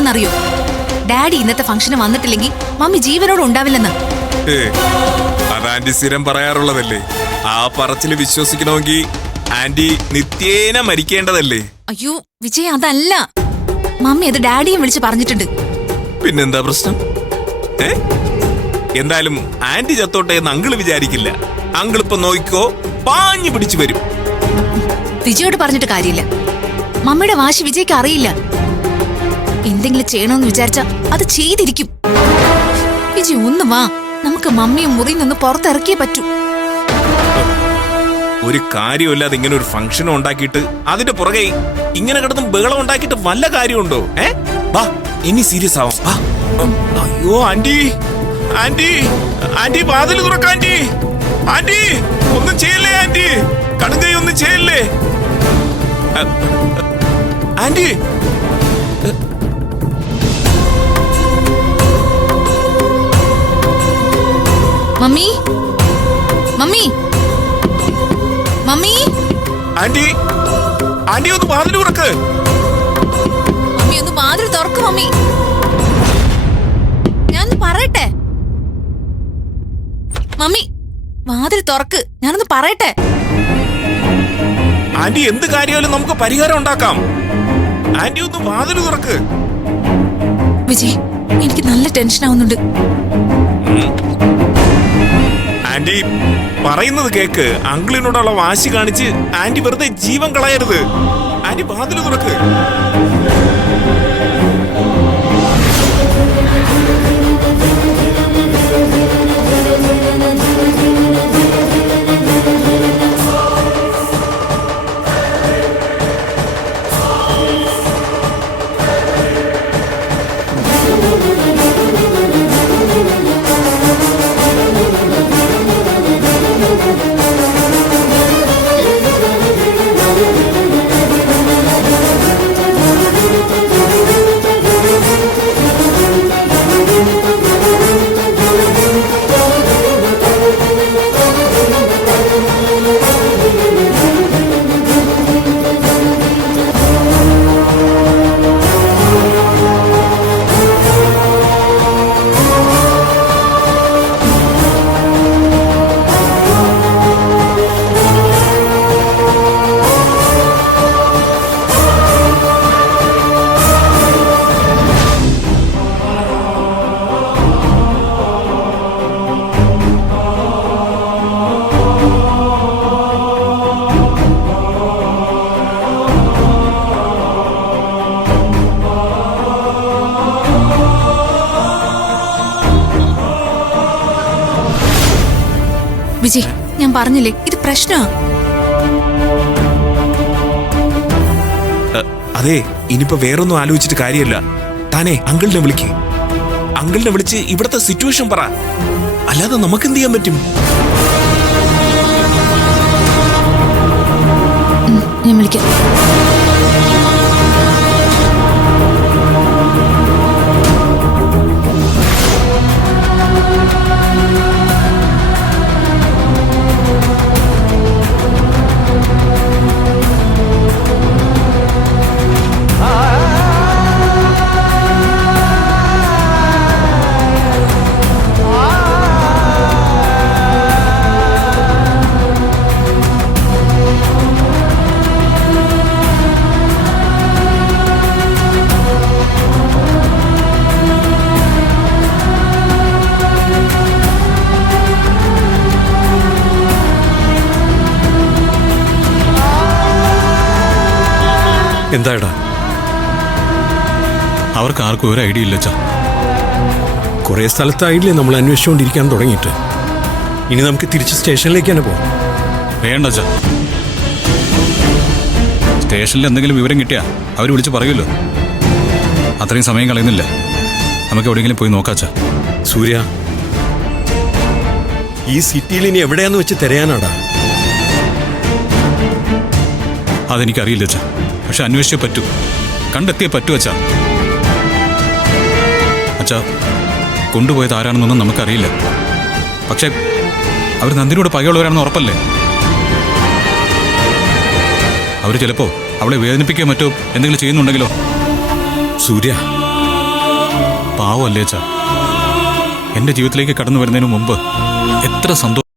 എന്നറിയോ? ഡാഡി ഇന്നത്തെ ഫംഗ്ഷന് വന്നിട്ടില്ലെങ്കിൽ മമ്മി ജീവനോട് ഉണ്ടാവില്ലെന്ന്. അത് ആന്റി സ്ഥിരം പറയാറുള്ളതല്ലേ. ആ പറച്ചില് വിശ്വസിക്കണമെങ്കിൽ ആന്റി നിത്യേന മരിക്കേണ്ടതല്ലേ. അയ്യോ വിജയ്, അതല്ല. മമ്മി അത് ഡാഡിയും വിളിച്ച് പറഞ്ഞിട്ടുണ്ട്. പിന്നെന്താ പ്രശ്നം? എന്തായാലും ആന്റി ചത്തോട്ടെ എന്ന് അങ്കിള് വിചാരിക്കില്ല. അങ്കിൾ ഇപ്പൊ നോക്കിക്കോ, പാഞ്ഞു പിടിച്ചു വരും. വിജയോട് പറഞ്ഞിട്ട് കാര്യമില്ല. മമ്മിയുടെ വാശി വിജയ്ക്ക് അറിയില്ല. എന്തെങ്കിലും ചെയ്യണമെന്ന് വിചാരിച്ചാ അത് ചെയ്തിരിക്കും. വിജയ് ഒന്ന് വാ, നമുക്ക് മമ്മിയും മുറിയിൽ നിന്ന് പുറത്തിറക്കിയേ പറ്റൂ. ഒരു കാര്യമില്ലാതെ ഇങ്ങനെ ഒരു ഫംഗ്ഷൻ ഉണ്ടാക്കിയിട്ട് അതിന്റെ പുറകെ ഇങ്ങനെ കിടന്നും ബഹളം ഉണ്ടാക്കിയിട്ട് വല്ല കാര്യമുണ്ടോ? വാ, ഇനി സീരിയസ് ആവാം. അയ്യോ ആന്റി, ആന്റി, ആന്റി വാതിൽ തുറക്ക. ആന്റി, ആന്റി ഒന്നും ചെയ്യല്ലേ. ആന്റി കടുകൈ ഒന്നും ചെയ്യല്ലേ. Aunty, mummy, mummy, mummy, aunty, aunty ഒന്ന് വാതിൽ തുറക്ക്. മമ്മി ഒന്ന് വാതിൽ തുറക്ക്. മമ്മി, ഞാനൊന്ന് പറയട്ടെ. മമ്മി വാതിൽ തുറക്ക്, ഞാനൊന്ന് പറയട്ടെ. ആന്റി എന്ത് കാര്യമായാലും നമുക്ക് പരിഹാരം ഉണ്ടാക്കാം. ആന്റി ഒന്ന് വാതിൽ തുറക്ക്. വിജയ്, എനിക്ക് നല്ല ടെൻഷൻ ആവുന്നുണ്ട്. ആന്റി പറയുന്നത് കേക്ക്. അങ്കിളിനോടുള്ള വാശി കാണിച്ച് ആന്റി വെറുതെ ജീവൻ കളയരുത്. ആന്റി വാതിൽ തുറക്ക്. വിജയ്, ഞാൻ പറഞ്ഞില്ലേ ഇത് പ്രശ്നമാ. അതെ, ഇനിയിപ്പോ വേറൊന്നും ആലോചിച്ചിട്ട് കാര്യമില്ല. താനേ അങ്കിളിനെ വിളിക്ക്. അങ്കിളിനെ വിളിച്ച് ഇവിടത്തെ സിറ്റുവേഷൻ പറ. അല്ലാതെ നമുക്ക് എന്ത് ചെയ്യാൻ പറ്റും? ഞാൻ വിളിക്കാം. എന്താടാ? അവർക്ക് ആർക്കും ഒരു ഐഡിയ ഇല്ല അച്ഛാ. കുറെ സ്ഥലത്തായില്ലേ നമ്മൾ അന്വേഷിച്ചുകൊണ്ടിരിക്കാൻ തുടങ്ങിയിട്ട്. ഇനി നമുക്ക് തിരിച്ച് സ്റ്റേഷനിലേക്ക് തന്നെ പോകാം. വേണ്ട അച്ഛാ, സ്റ്റേഷനിൽ എന്തെങ്കിലും വിവരം കിട്ടിയാ അവർ വിളിച്ച് പറയുമല്ലോ. അത്രയും സമയം കളയുന്നില്ല. നമുക്ക് എവിടെയെങ്കിലും പോയി നോക്കാം അച്ഛാ. സൂര്യ, ഈ സിറ്റിയിൽ ഇനി എവിടെയാന്ന് വെച്ച് തിരയാനാടാ? അതെനിക്കറിയില്ല അച്ഛാ, പക്ഷെ അന്വേഷിച്ചേ പറ്റൂ. കണ്ടെത്തിയേ പറ്റൂ അച്ഛാ. അച്ഛാ, കൊണ്ടുപോയത് ആരാണെന്നൊന്നും നമുക്കറിയില്ല. പക്ഷെ അവർ നന്ദിനിയോട് പകയുള്ളവരാണെന്ന് ഉറപ്പല്ലേ? അവർ ചിലപ്പോ അവളെ വേദനിപ്പിക്കുകയോ മറ്റോ എന്തെങ്കിലും ചെയ്യുന്നുണ്ടെങ്കിലോ? സൂര്യ, പാവമല്ലേ അച്ഛാ? എന്റെ ജീവിതത്തിലേക്ക് കടന്നു വരുന്നതിന് മുമ്പ് എത്ര സന്തോഷം